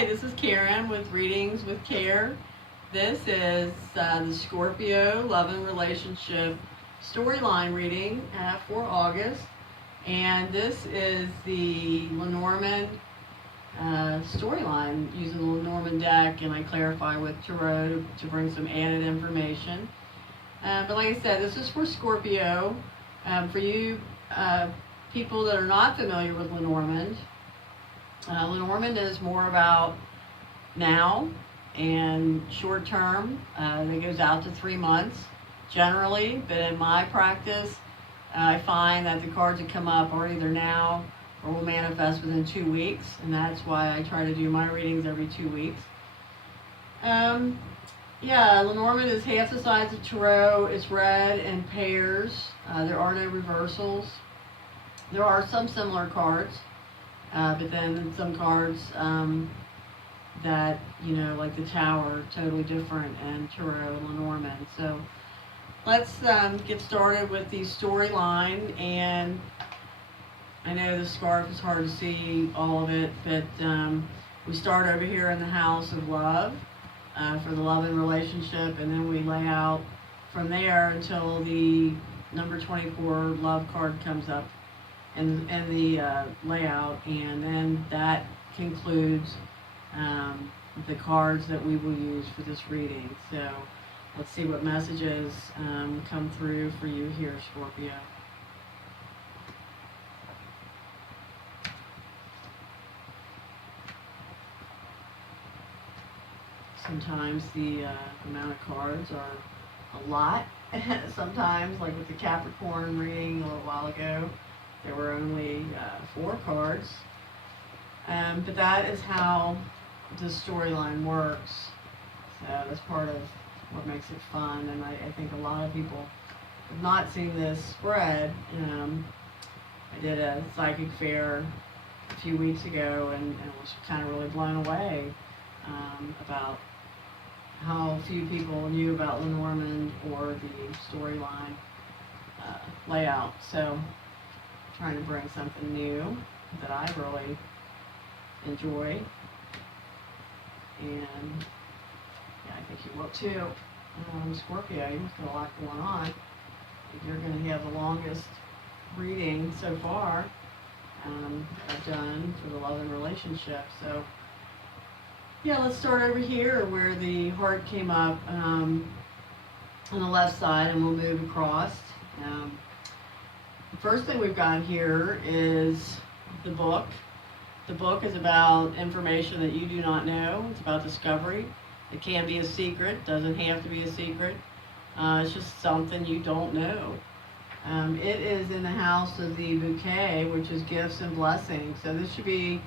Hi, this is Karen with Readings with Care. This is the Scorpio Love and Relationship Storyline reading for August. And this is the Lenormand storyline using the Lenormand deck, and I clarify with Tarot to bring some added information. But like I said, this is for Scorpio. For you people that are not familiar with Lenormand, Lenormand is more about now and short term. It goes out to 3 months generally, but in my practice, I find that the cards that come up are either now or will manifest within 2 weeks, and that's why I try to do my readings every 2 weeks. Lenormand is half the size of Tarot. It's read in pairs. There are no reversals. There are some similar cards, but then some cards that, like the Tower, totally different in Tarot and Lenormand. So let's get started with the storyline. And I know the scarf is hard to see all of it, but we start over here in the House of Love for the love and relationship, and then we lay out from there until the number 24 love card comes up in the layout, and then that concludes the cards that we will use for this reading. So let's see what messages come through for you here, Scorpio. Sometimes the amount of cards are a lot. Sometimes, like with the Capricorn reading a little while ago, there were only 4 cards. But that is how the storyline works. So that's part of what makes it fun. And I think a lot of people have not seen this spread. I did a psychic fair a few weeks ago and was kind of really blown away about how few people knew about Lenormand or the storyline layout. So trying to bring something new that I really enjoy, and I think you will too. Scorpio, you've got a lot going on. You're going to have the longest reading so far I've done for the love and relationship. So let's start over here where the heart came up on the left side, and we'll move across. The first thing we've got here is the book. The book is about information that you do not know. It's about discovery. It can be a secret, doesn't have to be a secret. It's just something you don't know. It is in the house of the bouquet, which is gifts and blessings. So this should be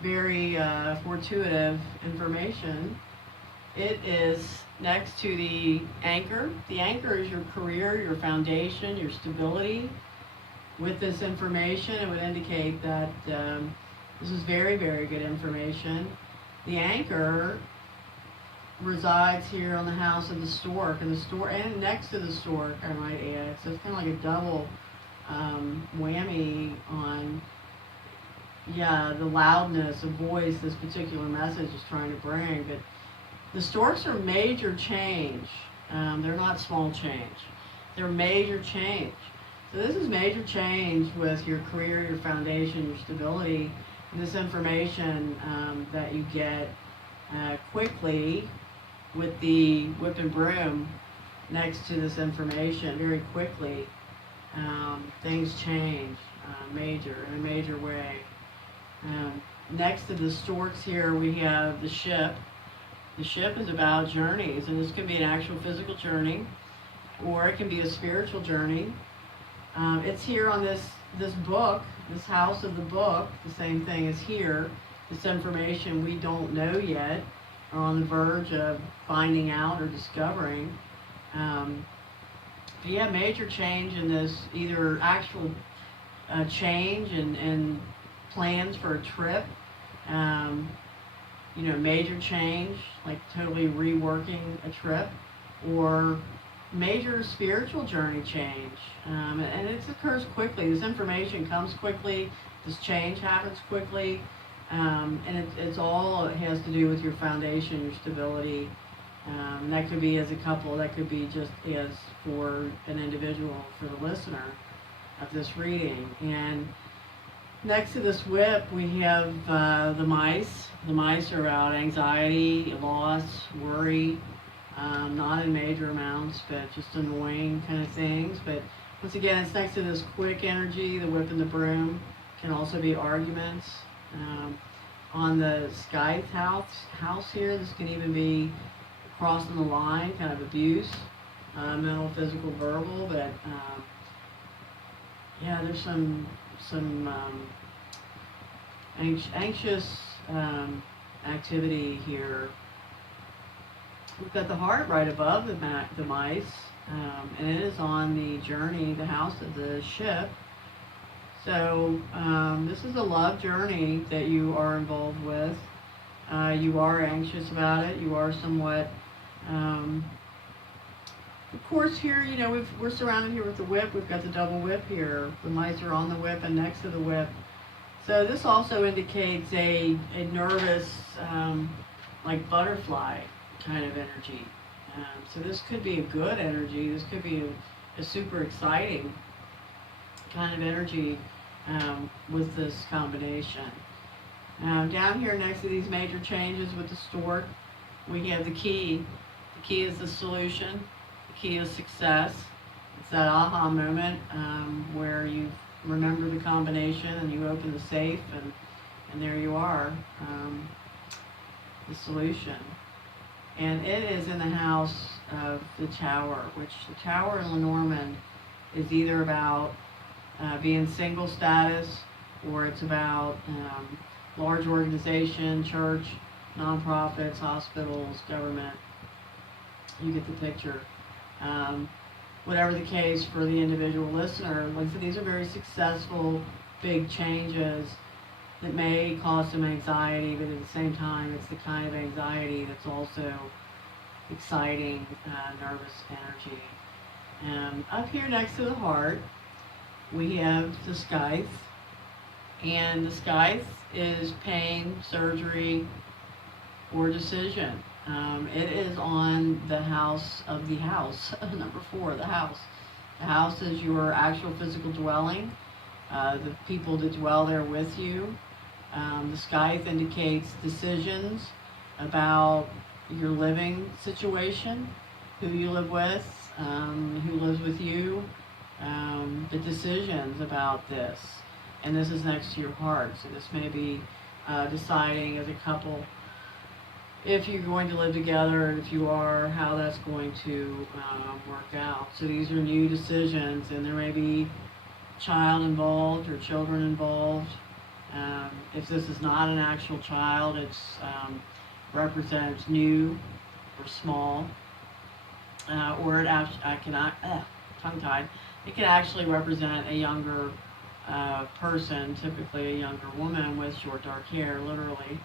very fortuitive information. It is next to the anchor. The anchor is your career, your foundation, your stability. With this information, it would indicate that this is very, very good information. The anchor resides here on the house of the stork, and next to the stork, I might add. So it's kind of like a double whammy on the loudness of voice this particular message is trying to bring. But the storks are major change. They're not small change. They're major change. So this is major change with your career, your foundation, your stability, and this information that you get quickly with the whip and broom next to this information. Very quickly, things change in a major way. Next to the storks here, we have the ship. The ship is about journeys, and this can be an actual physical journey, or it can be a spiritual journey. It's here on this book, this house of the book. The same thing is here. This information we don't know yet, or on the verge of finding out or discovering. Major change in this, either actual change and plans for a trip, major change, like totally reworking a trip, or major spiritual journey change. And it occurs quickly. This information comes quickly. This change happens quickly. It's all, it has to do with your foundation, your stability. That could be as a couple, that could be just as for an individual, for the listener of this reading. And next to this whip, we have the mice. The mice are about anxiety, loss, worry, not in major amounts, but just annoying kind of things. But once again, it's next to this quick energy, the whip and the broom. Can also be arguments. On the Scythe house here, this can even be crossing the line, kind of abuse, mental, physical, verbal. But yeah, there's some anxious activity here. We've got the heart right above the mice, and it is on the journey, the house of the ship. So this is a love journey that you are involved with. You are anxious about it. You are somewhat, of course, here, you know, we're surrounded here with the whip. We've got the double whip here. The mice are on the whip and next to the whip. So this also indicates a nervous, like butterfly kind of energy. So this could be a good energy. This could be a super exciting kind of energy with this combination. Down here next to these major changes with the stork, we have the key. The key is the solution. The key is success. It's that aha moment where you remember the combination and you open the safe and there you are, the solution. And it is in the house of the Tower, which the Tower in Lenormand is either about being single status, or it's about large organization, church, nonprofits, hospitals, government. You get the picture. Whatever the case for the individual listener, like I said, these are very successful, big changes that may cause some anxiety, but at the same time, it's the kind of anxiety that's also exciting, nervous energy. Up here next to the heart, we have the Scythe, and the Scythe is pain, surgery, or decision. It is on the house of the house, number 4, the house. The house is your actual physical dwelling, the people that dwell there with you. The Scythe indicates decisions about your living situation, who you live with, who lives with you, the decisions about this. And this is next to your heart, so this may be deciding as a couple if you're going to live together, and if you are, how that's going to work out. So these are new decisions, and there may be a child involved or children involved. If this is not an actual child, it's represents new or small, or it tongue-tied. It can actually represent a younger person, typically a younger woman with short dark hair, literally.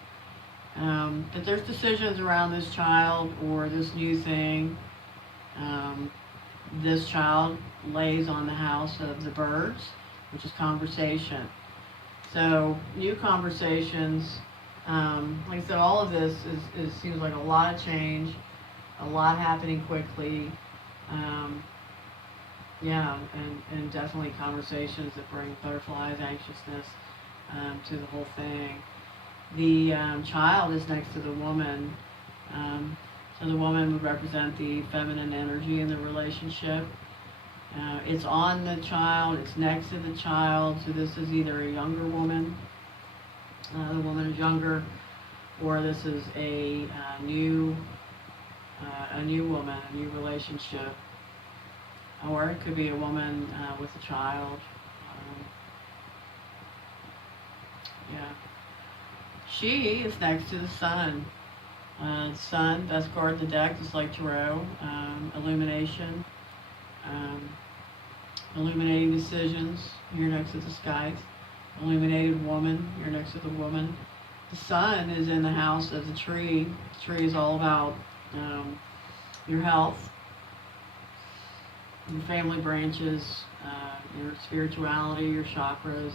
But there's decisions around this child or this new thing. This child lays on the house of the birds, which is conversation. So new conversations. Like I said, all of this seems like a lot of change, a lot happening quickly. Yeah, and definitely conversations that bring butterflies, anxiousness to the whole thing. The child is next to the woman. So the woman would represent the feminine energy in the relationship. It's on the child, it's next to the child, so this is either a younger woman, the woman is younger, or this is a new woman, a new relationship, or it could be a woman with a child. Yeah. She is next to the sun. Sun, best card in the deck, just like tarot. Illumination. Illuminating decisions, you're next to the Scythe. Illuminated woman, you're next to the woman. The sun is in the house of the tree. The tree is all about your health, your family branches, your spirituality, your chakras,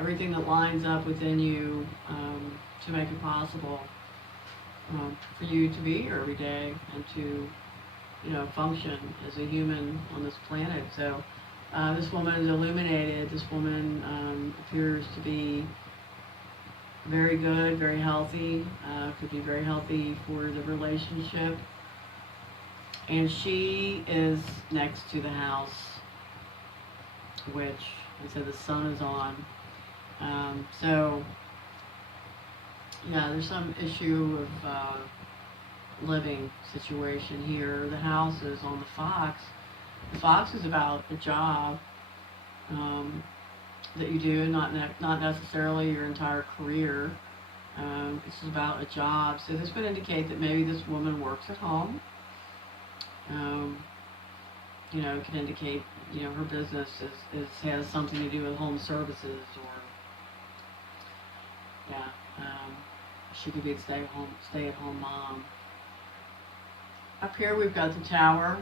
everything that lines up within you to make it possible for you to be here every day and to, function as a human on this planet. So this woman is illuminated. This woman appears to be very good, very healthy, could be very healthy for the relationship. And she is next to the house, which, I said, the sun is on. So, yeah, there's some issue of living situation here. The house is on the fox. The fox is about a job that you do, not necessarily your entire career. It's about a job. So this would indicate that maybe this woman works at home. It can indicate, her business has something to do with home services, or, she could be a stay-at-home mom. Up here we've got the tower.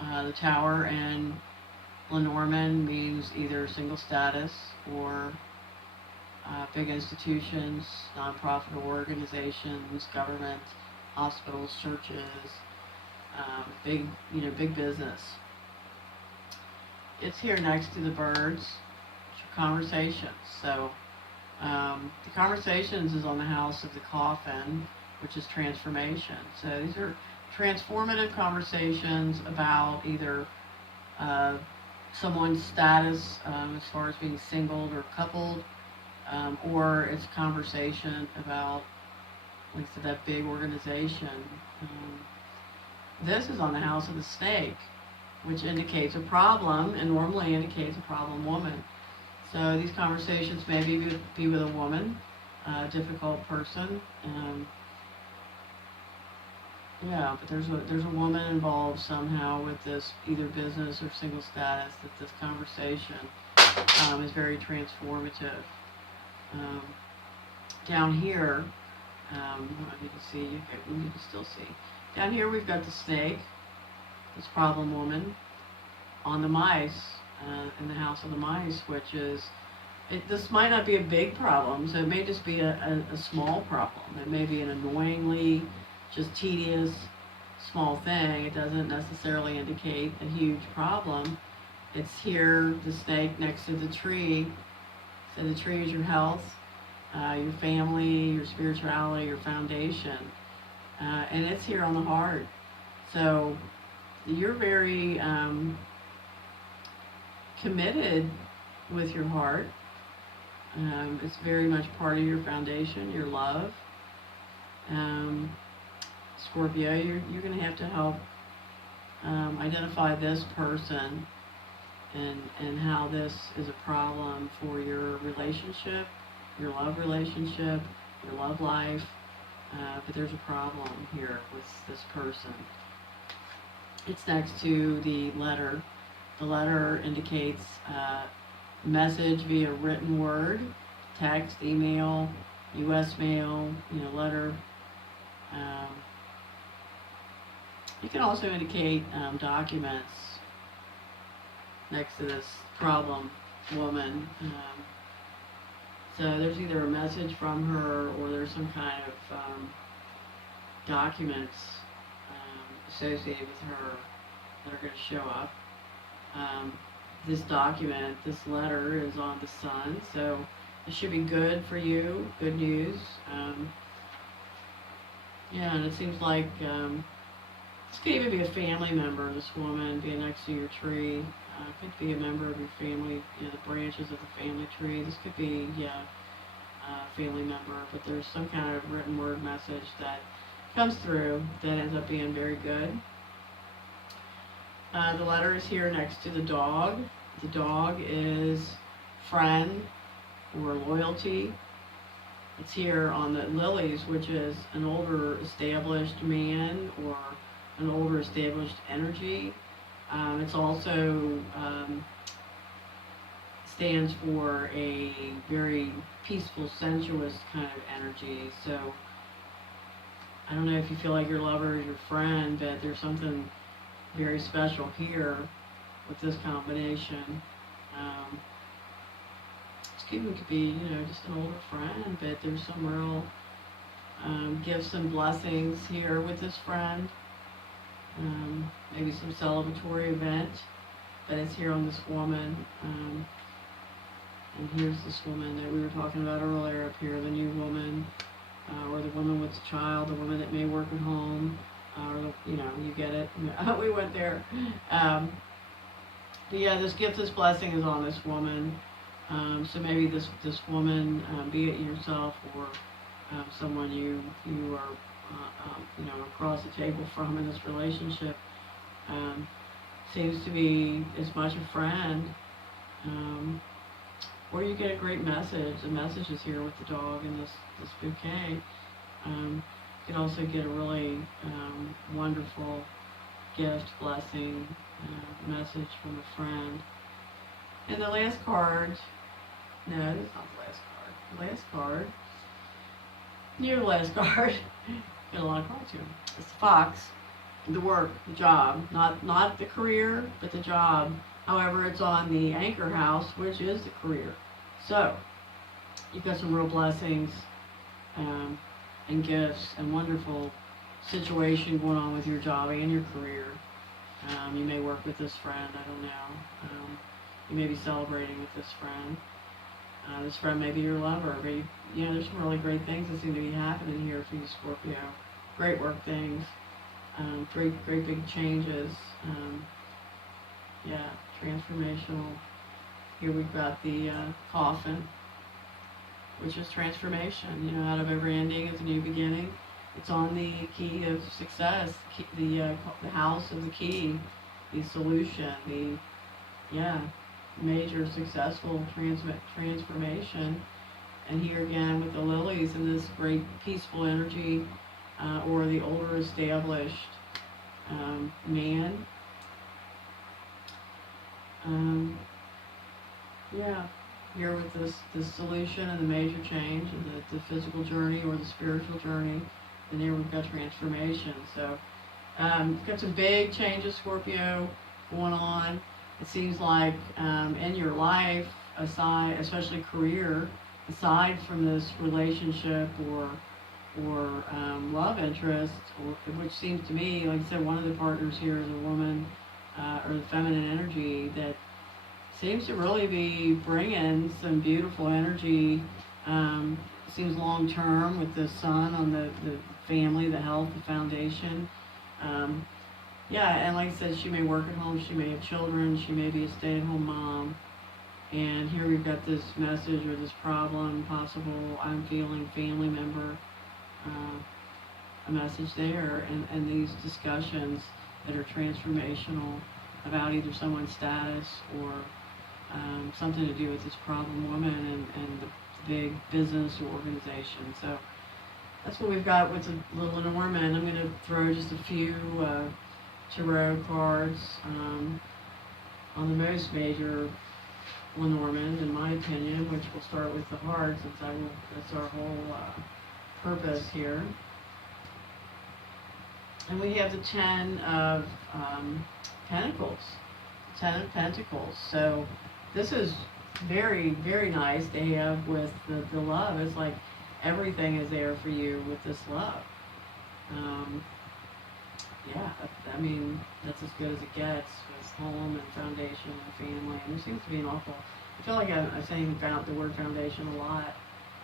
The tower in Lenormand means either single status or big institutions, nonprofit organizations, government, hospitals, churches, big business. It's here next to the birds, conversations. So the conversations is on the house of the coffin, which is transformation. So these are transformative conversations about either someone's status as far as being singled or coupled, or it's a conversation about, like I said, that big organization. This is on the house of the snake, which indicates a problem and normally indicates a problem woman. So these conversations may be with a woman, a difficult person. But there's a woman involved somehow with this, either business or single status, that this conversation is very transformative. Down here, I don't know if you can see, you can still see. Down here we've got the snake, this problem woman, on the mice, in the house of the mice, which is, this might not be a big problem, so it may just be a small problem. It may be an annoyingly, just tedious, small thing. It doesn't necessarily indicate a huge problem. It's here, the snake next to the tree. So the tree is your health, your family, your spirituality, your foundation. And it's here on the heart. So you're very committed with your heart. It's very much part of your foundation, your love. Scorpio, you're going to have to help identify this person and how this is a problem for your relationship, your love relationship, your love life. But there's a problem here with this person. It's next to the letter. The letter indicates message via written word, text, email, U.S. mail, letter. You can also indicate documents next to this problem woman. So there's either a message from her or there's some kind of documents associated with her that are going to show up. This document, this letter, is on the sun, so it should be good for you, good news. And it seems like this could even be a family member, this woman being next to your tree. It could be a member of your family, the branches of the family tree. This could be, a family member, but there's some kind of written word message that comes through that ends up being very good. The letter is here next to the dog. The dog is friend or loyalty. It's here on the lilies, which is an older established man or an older established energy. It's also stands for a very peaceful, sensuous kind of energy. So I don't know if you feel like your lover is your friend, but there's something very special here with this combination. even could be, just an older friend, but there's some real gifts and blessings here with this friend. Maybe some celebratory event, but it's here on this woman. And here's this woman that we were talking about earlier up here, the new woman, or the woman with the child, the woman that may work at home, or, you get it. We went there. But yeah, this gift, this blessing is on this woman. So maybe this woman, be it yourself or someone you are, across the table from in this relationship, seems to be as much a friend, or you get a great message. The message is here with the dog and this bouquet. You can also get a really wonderful gift, blessing, message from a friend. And the last card, no, it's not the last card. The last card, near the last card, got a lot of cards here. It's the fox, the work, the job, not the career, but the job. However, it's on the anchor house, which is the career. So, you've got some real blessings and gifts and wonderful situation going on with your job and your career. You may work with this friend, I don't know. You may be celebrating with this friend. This friend may be your lover, but there's some really great things that seem to be happening here for you, Scorpio. Great work things, great big changes. Transformational. Here we've got the coffin, which is transformation. Out of every ending is a new beginning. It's on the key of success, the house of the key, the solution, the major successful transformation. And here again with the lilies and this great peaceful energy, or the older established man. Here with this solution and the major change and the physical journey or the spiritual journey. And here we've got transformation. So got some big changes, Scorpio, going on. It seems like in your life, aside, especially career, aside from this relationship or love interest, which seems to me, like I said, one of the partners here is a woman or the feminine energy that seems to really be bringing some beautiful energy. Seems long term with the sun on the family, the health, the foundation. And like I said, she may work at home, she may have children, she may be a stay-at-home mom. And here we've got this message or this problem, possible I'm feeling family member, a message there, and these discussions that are transformational about either someone's status or something to do with this problem woman and the big business or organization. So that's what we've got with the little Lenormand. I'm going to throw just a few tarot cards on the most major Lenormand, in my opinion, which we'll start with the heart, since that's our whole purpose here. And we have the Ten of Pentacles, 10 of Pentacles. So this is very, very nice to have with the love. It's like everything is there for you with this love. I mean, that's as good as it gets with home and foundation and family. And there seems to be an awful, I feel like I'm saying the word foundation a lot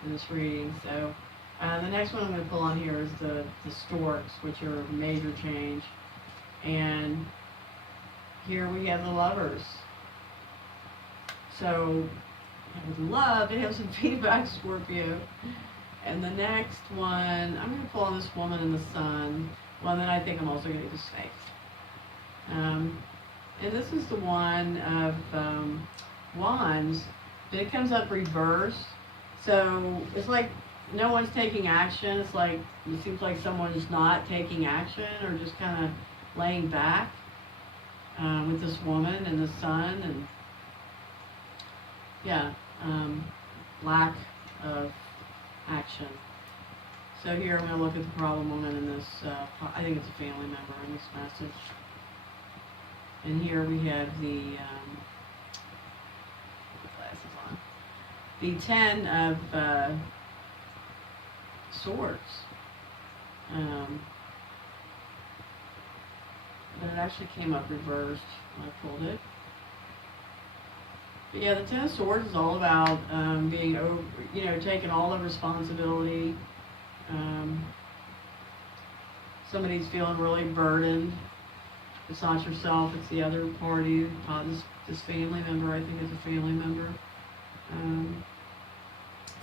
in this reading. So the next one I'm going to pull on here is the storks, which are a major change. And here we have the lovers. So I would love to have some feedback, Scorpio. And the next one, I'm going to pull on this woman in the sun. Well, then I think I'm also going to do the snakes. And this is the one of wands, but it comes up reversed. So it's like no one's taking action. It's like it seems like someone's not taking action or just kind of laying back with this woman and the sun, and lack of action. So here I'm going to look at the problem woman in this, I think it's a family member in this message. And here we have the, put the glasses on. the Ten of Swords. But it actually came up reversed when I pulled it. But yeah, the Ten of Swords is all about being over, taking all the responsibility. Somebody's feeling really burdened. It's not yourself, it's the other party. This family member, I think it's a family member.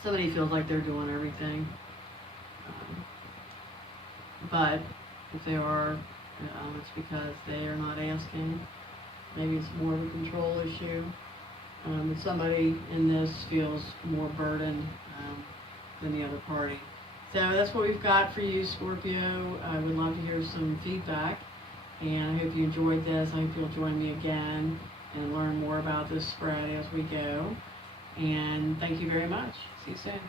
Somebody feels like they're doing everything. But if they are, it's because they are not asking. Maybe it's more of a control issue. But somebody in this feels more burdened than the other party. So that's what we've got for you, Scorpio. I would love to hear some feedback. And I hope you enjoyed this. I hope you'll join me again and learn more about this spread as we go. And thank you very much. See you soon.